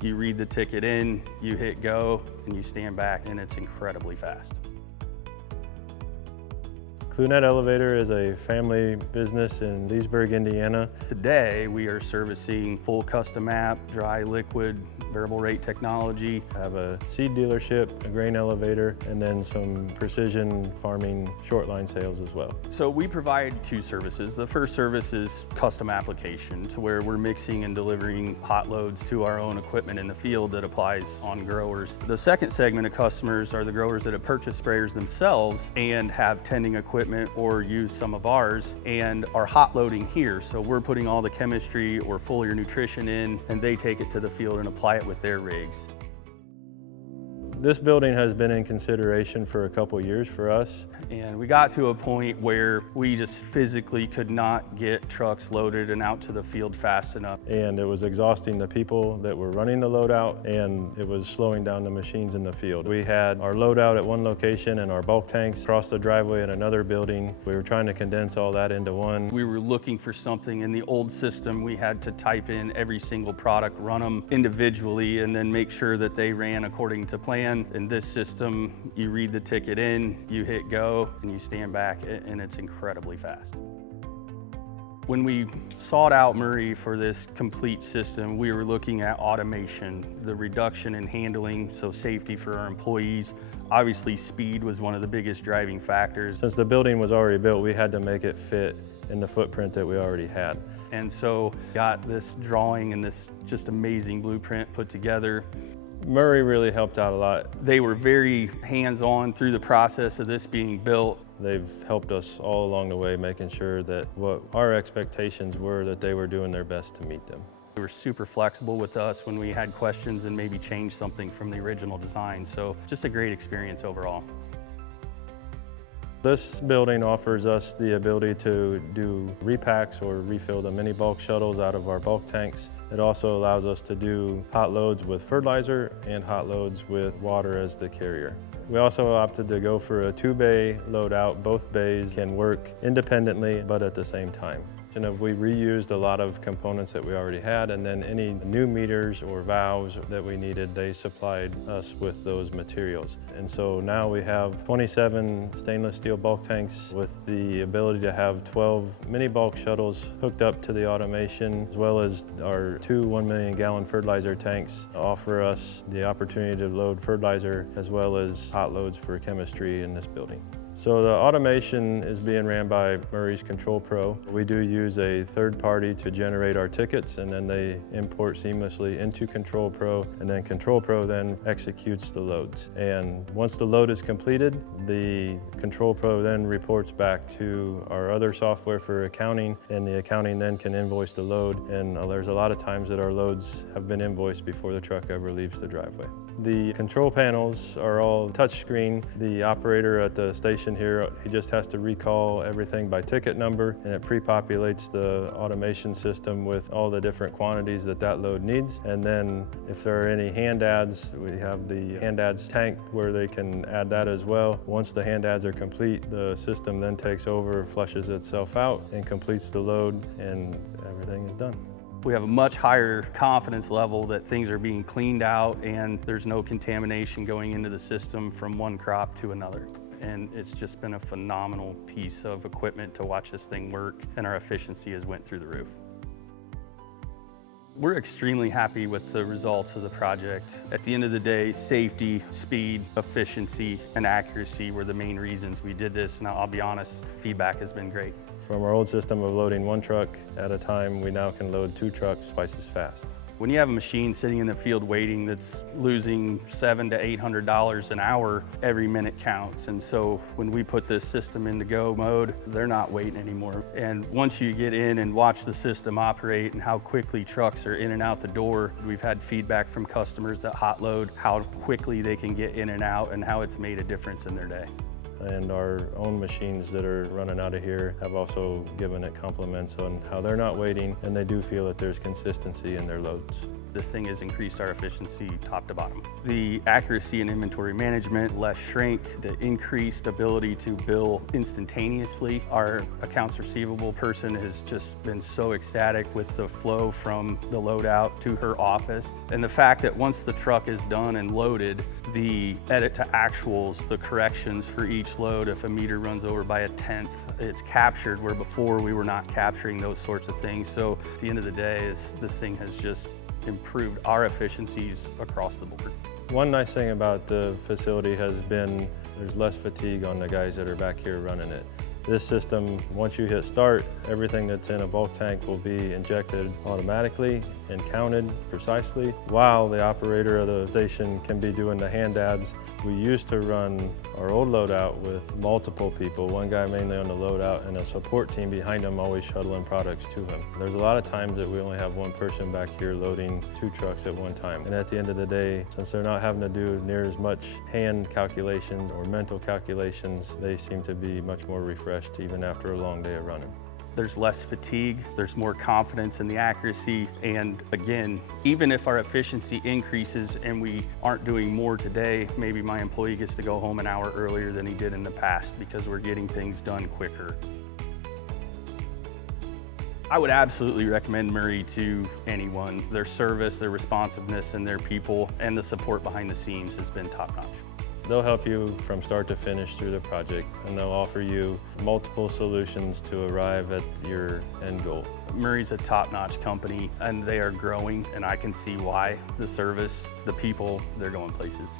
you read the ticket in, you hit go, and you stand back, and it's incredibly fast. Clunette Elevator is a family business in Leesburg, Indiana. Today, we are servicing full custom app, dry liquid, variable rate technology. I have a seed dealership, a grain elevator, and then some precision farming short line sales as well. So we provide two services. The first service is custom application, to where we're mixing and delivering hot loads to our own equipment in the field that applies on growers. The second segment of customers are the growers that have purchased sprayers themselves and have tending equipment or use some of ours and are hot loading here. So we're putting all the chemistry or foliar nutrition in, and they take it to the field and apply it with their rigs. This building has been in consideration for a couple years for us. And we got to a point where we just physically could not get trucks loaded and out to the field fast enough. And it was exhausting the people that were running the loadout, and it was slowing down the machines in the field. We had our loadout at one location and our bulk tanks across the driveway in another building. We were trying to condense all that into one. We were looking for something. In the old system, we had to type in every single product, run them individually, and then make sure that they ran according to plan. In this system, you read the ticket in, you hit go, and you stand back, and it's incredibly fast. When we sought out Murray for this complete system, we were looking at automation, the reduction in handling, so safety for our employees. Obviously, speed was one of the biggest driving factors. Since the building was already built, we had to make it fit in the footprint that we already had. And so got this drawing and this just amazing blueprint put together. Murray really helped out a lot. They were very hands-on through the process of this being built. They've helped us all along the way, making sure that what our expectations were, that they were doing their best to meet them. They were super flexible with us when we had questions and maybe changed something from the original design. So just a great experience overall. This building offers us the ability to do repacks or refill the mini bulk shuttles out of our bulk tanks. It also allows us to do hot loads with fertilizer and hot loads with water as the carrier. We also opted to go for a 2-bay loadout. Both bays can work independently but at the same time. And we reused a lot of components that we already had, and then any new meters or valves that we needed, they supplied us with those materials. And so now we have 27 stainless steel bulk tanks with the ability to have 12 mini bulk shuttles hooked up to the automation, as well as our 2 1 million gallon fertilizer tanks offer us the opportunity to load fertilizer as well as hot loads for chemistry in this building. So the automation is being ran by Murray's Control Pro. We do use a third party to generate our tickets, and then they import seamlessly into Control Pro, and then Control Pro then executes the loads. And once the load is completed, the Control Pro then reports back to our other software for accounting, and the accounting then can invoice the load. And there's a lot of times that our loads have been invoiced before the truck ever leaves the driveway. The control panels are all touchscreen. The operator at the station here, he just has to recall everything by ticket number, and it pre-populates the automation system with all the different quantities that that load needs. And then if there are any hand adds, we have the hand adds tank where they can add that as well. Once the hand adds are complete, the system then takes over, flushes itself out, and completes the load, and everything is done. We have a much higher confidence level that things are being cleaned out and there's no contamination going into the system from one crop to another. And it's just been a phenomenal piece of equipment to watch this thing work, and our efficiency has went through the roof. We're extremely happy with the results of the project. At the end of the day, safety, speed, efficiency, and accuracy were the main reasons we did this, and I'll be honest, feedback has been great. From our old system of loading 1 truck at a time, we now can load 2 trucks twice as fast. When you have a machine sitting in the field waiting that's losing $700 to $800 an hour, every minute counts. And so when we put this system into go mode, they're not waiting anymore. And once you get in and watch the system operate and how quickly trucks are in and out the door, we've had feedback from customers that hot load, how quickly they can get in and out and how it's made a difference in their day. And our own machines that are running out of here have also given it compliments on how they're not waiting, and they do feel that there's consistency in their loads. this thing has increased our efficiency top to bottom. The accuracy in inventory management, less shrink, the increased ability to bill instantaneously. Our accounts receivable person has just been so ecstatic with the flow from the loadout to her office. And the fact that once the truck is done and loaded, the edit to actuals, the corrections for each load, if a meter runs over by 1/10, it's captured, where before we were not capturing those sorts of things. So at the end of the day, this thing has just improved our efficiencies across the board. One nice thing about the facility has been there's less fatigue on the guys that are back here running it. This system, once you hit start, everything that's in a bulk tank will be injected automatically and counted precisely, while the operator of the station can be doing the hand adds. We used to run our old loadout with multiple people, one guy mainly on the loadout and a support team behind him always shuttling products to him. There's a lot of times that we only have one person back here loading 2 trucks at one time. And at the end of the day, since they're not having to do near as much hand calculations or mental calculations, they seem to be much more refreshed even after a long day of running. There's less fatigue, there's more confidence in the accuracy, and again, even if our efficiency increases and we aren't doing more today, maybe my employee gets to go home an hour earlier than he did in the past because we're getting things done quicker. I would absolutely recommend Murray to anyone. Their service, their responsiveness, and their people, and the support behind the scenes has been top-notch. They'll help you from start to finish through the project, and they'll offer you multiple solutions to arrive at your end goal. Murray's a top-notch company, and they are growing, and I can see why. The service, the people, they're going places.